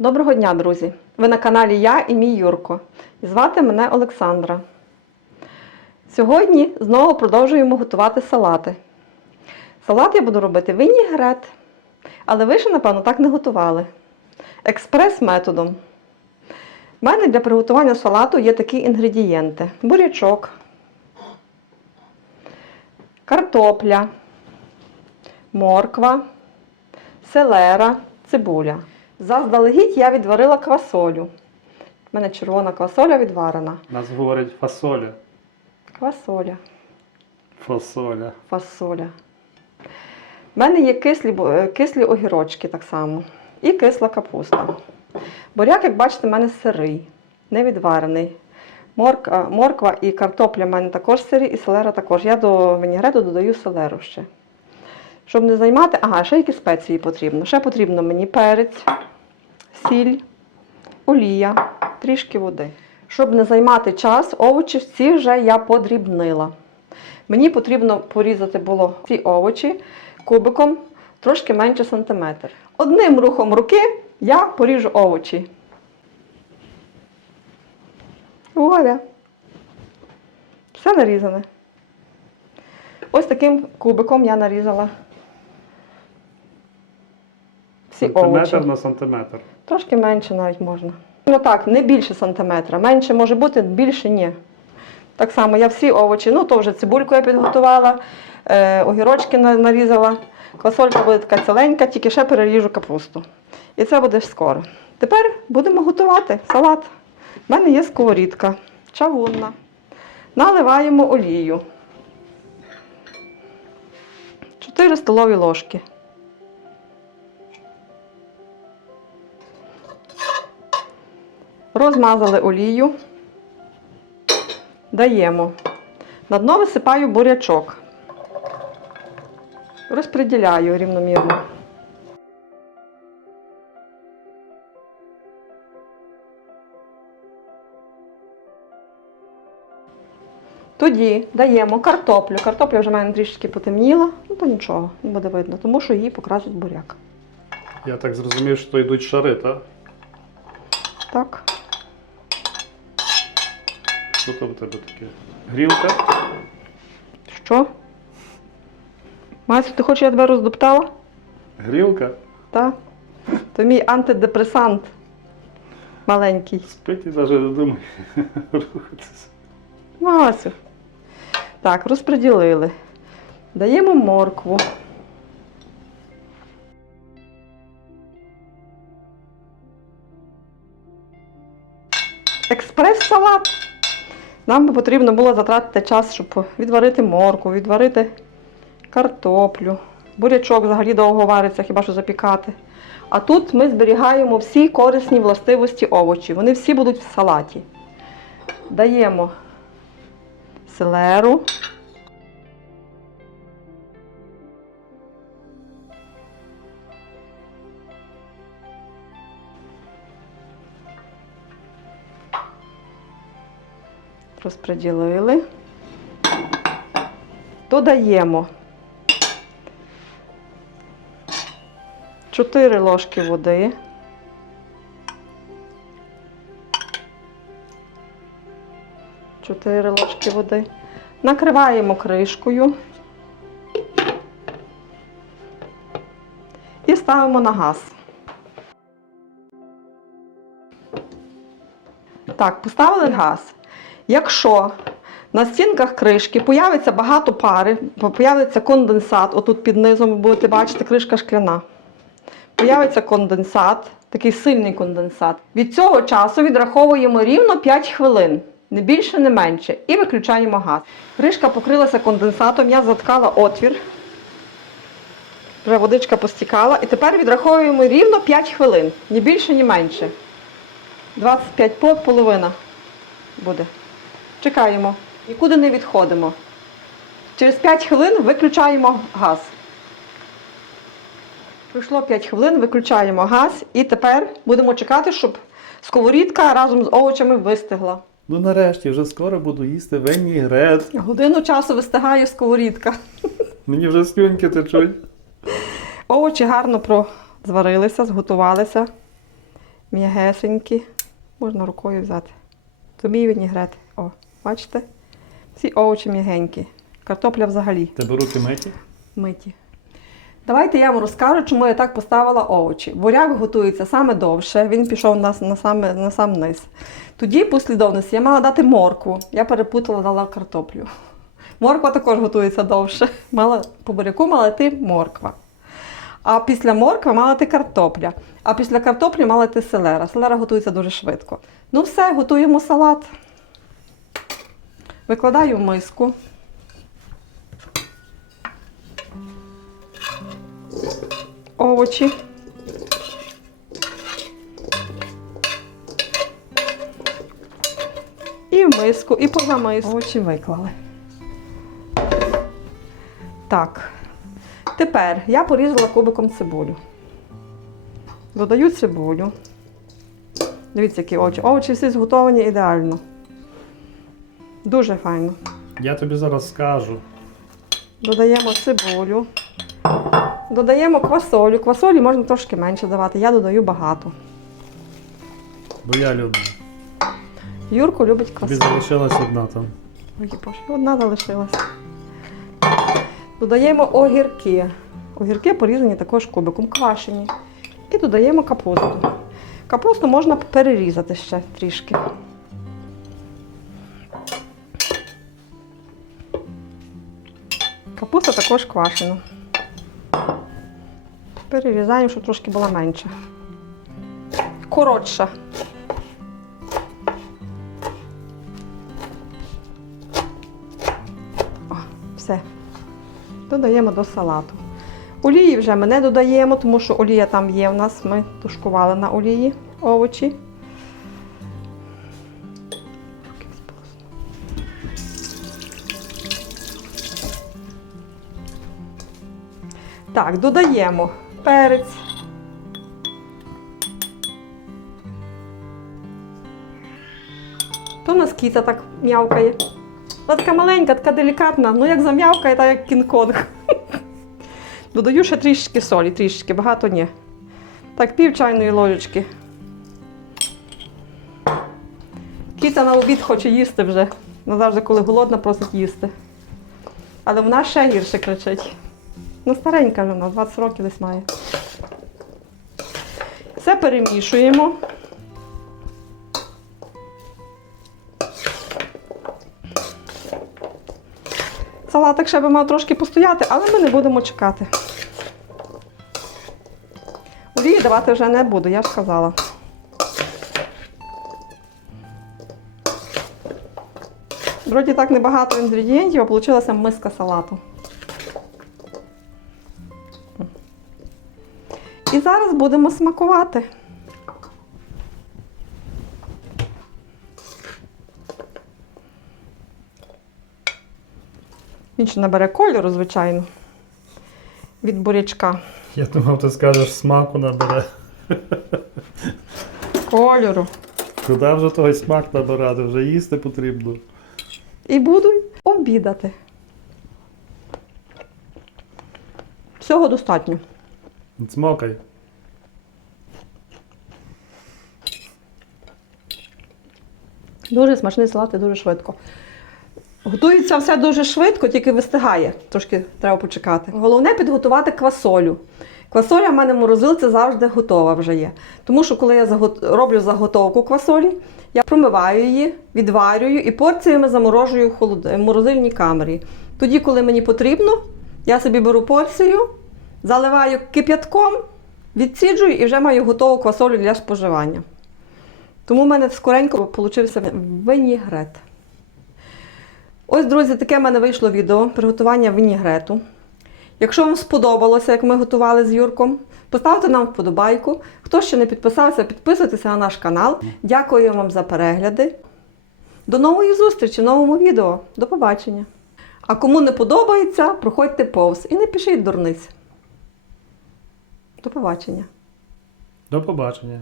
Доброго дня, друзі! Ви на каналі Я і мій Юрко. Звати мене Олександра. Сьогодні знову продовжуємо готувати салати. Салат я буду робити вінігрет, але ви ще, напевно, так не готували. Експрес-методом. У мене для приготування салату є такі інгредієнти: бурячок, картопля, морква, селера, цибуля. Заздалегідь я відварила квасолю. У мене червона квасоля відварена. Нас говорять фасоля. Квасоля, Фасоля. фасоля. У мене є кислі, е, кислі огірочки так само. І кисла капуста. Буряк, як бачите, в мене сирий, не відварений. Морква, морква і картопля в мене також сирі, і селера також. Я до вінігрету додаю селеру ще. Щоб не займати, ага, ще які спеції потрібно. Ще потрібно мені перець, сіль, олія, трішки води. Щоб не займати час, овочі всі вже я подрібнила. Мені потрібно порізати було ці овочі кубиком трошки менше сантиметр. Одним рухом руки я поріжу овочі. Вуаля. Все нарізане. Ось таким кубиком я нарізала всі овочі. Сантиметр на сантиметр. Трошки менше навіть можна. Ну так, не більше сантиметра. Менше може бути, більше ні. Так само я всі овочі, ну то вже цибульку я підготувала, е, огірочки нарізала. Квасолька буде така ціленька, тільки ще переріжу капусту. І це буде скоро. Тепер будемо готувати салат. У мене є сковорідка, чавунна. Наливаємо олію. 4 столові ложки. Розмазали олію. Даємо. На дно висипаю бурячок. Розподіляю рівномірно. Тоді даємо картоплю. Картопля вже в мене трішки потемніла, ну то нічого, не буде видно, тому що її покрасить буряк. Я так зрозумів, що йдуть шари, так? Так. Що то в тебе таке? Грілка? Що? Мася, ти хочеш, я тебе роздоптала? Грілка? Так. То мій антидепресант маленький. Спить і навіть не думає рухатися. Масю. Так, розподілили. Даємо моркву. Експрес-салат. Нам би потрібно було затратити час, щоб відварити морку, відварити картоплю. Бурячок взагалі довго вариться, хіба що запікати. А тут ми зберігаємо всі корисні властивості овочів. Вони всі будуть в салаті. Даємо селеру. Розподілили. Додаємо 4 ложки води. Чотири ложки води. Накриваємо кришкою і ставимо на газ. Так, поставили газ. Якщо на стінках кришки появиться багато пари, появиться конденсат, отут під низом ви будете бачити, кришка шкляна. Появиться конденсат, такий сильний конденсат. Від цього часу відраховуємо рівно 5 хвилин, не більше, не менше, і виключаємо газ. Кришка покрилася конденсатом, я заткала отвір. Вже водичка постікала. І тепер відраховуємо рівно 5 хвилин, ні більше, ні менше. 25 по половина буде. Чекаємо. Нікуди не відходимо. Через 5 хвилин виключаємо газ. Пройшло 5 хвилин, виключаємо газ і тепер будемо чекати, щоб сковорідка разом з овочами вистигла. Ну нарешті, вже скоро буду їсти венігрет. Годину часу вистигає сковорідка. Мені вже слюньки течуть. Овочі гарно прозварилися, зготувалися. м'ягесенькі. Можна рукою взяти. То мій вінігрет. О, бачите? Всі овочі м'ягенькі. Картопля взагалі Тебе руки миті? миті. Давайте я вам розкажу, чому я так поставила овочі. Буряк готується саме довше, він пішов на, на, саме, на сам низ. Тоді, послідовності, я мала дати моркву. Я перепутала, дала картоплю. Морква також готується довше. Мала, по буряку мала йти морква. А після моркви мала йти картопля. А після картоплі мала йти селера. Селера готується дуже швидко. Ну все, готуємо салат. Викладаю в миску. овочі. І в миску, і поза миску. Овочі виклали. Так. Тепер я порізала кубиком цибулю. Додаю цибулю. Дивіться, які овочі. Овочі всі зготовані ідеально. Дуже файно. Я тобі зараз скажу. Додаємо цибулю. Додаємо квасолю. Квасолі можна трошки менше давати. Я додаю багато. Бо я люблю. Юрко любить Тобі залишилась одна там. Ой, Боже, одна залишилась. Додаємо огірки. Огірки порізані також кубиком, квашені. І додаємо капусту. Капусту можна перерізати ще трішки. Капуста також квашена. Перерізаємо, щоб трошки була менша. Коротша. О, все. Додаємо до салату. Олії вже ми не додаємо, тому що олія там є у нас. Ми тушкували на олії овочі. Так, додаємо перець. То у нас кіта так м'явкає. Вона така маленька, така делікатна, ну як зам'явкає, так як кінг-конг. Додаю ще трішки солі, трішки, багато ні. Так, пів чайної ложечки. Кіта на обід хоче їсти вже. Вона завжди, коли голодна, просить їсти. Але вона ще гірше кричить. Ну, старенька вже вона, 20 років десь має. Все перемішуємо. Салатик ще би мав трошки постояти, але ми не будемо чекати. Олії давати вже не буду, я ж сказала. Вроді так небагато інгредієнтів, а вийшла миска салату. І зараз будемо смакувати. Він ще набере кольору, звичайно, від бурячка. Я думав, ти скажеш смаку набере. Кольору. Куди вже той смак набирати? Вже їсти потрібно. І буду обідати. Всього достатньо. Цмокай. Дуже смачний салат і дуже швидко. Готується все дуже швидко, тільки вистигає. Трошки треба почекати. Головне підготувати квасолю. Квасоля в мене в морозилці завжди готова вже є. Тому що коли я роблю заготовку квасолі, я промиваю її, відварюю і порціями заморожую в морозильній камері. Тоді, коли мені потрібно, я собі беру порцію, заливаю кип'ятком, відсіджую і вже маю готову квасолю для споживання. Тому в мене скоренько получився винігрет. Ось, друзі, таке в мене вийшло відео приготування вінігрету. Якщо вам сподобалося, як ми готували з Юрком, поставте нам вподобайку. Хто ще не підписався, підписуйтеся на наш канал. Дякую вам за перегляди. До нової зустрічі новому відео. До побачення. А кому не подобається, проходьте повз і не пишіть дурниць. До побачення. До побачення.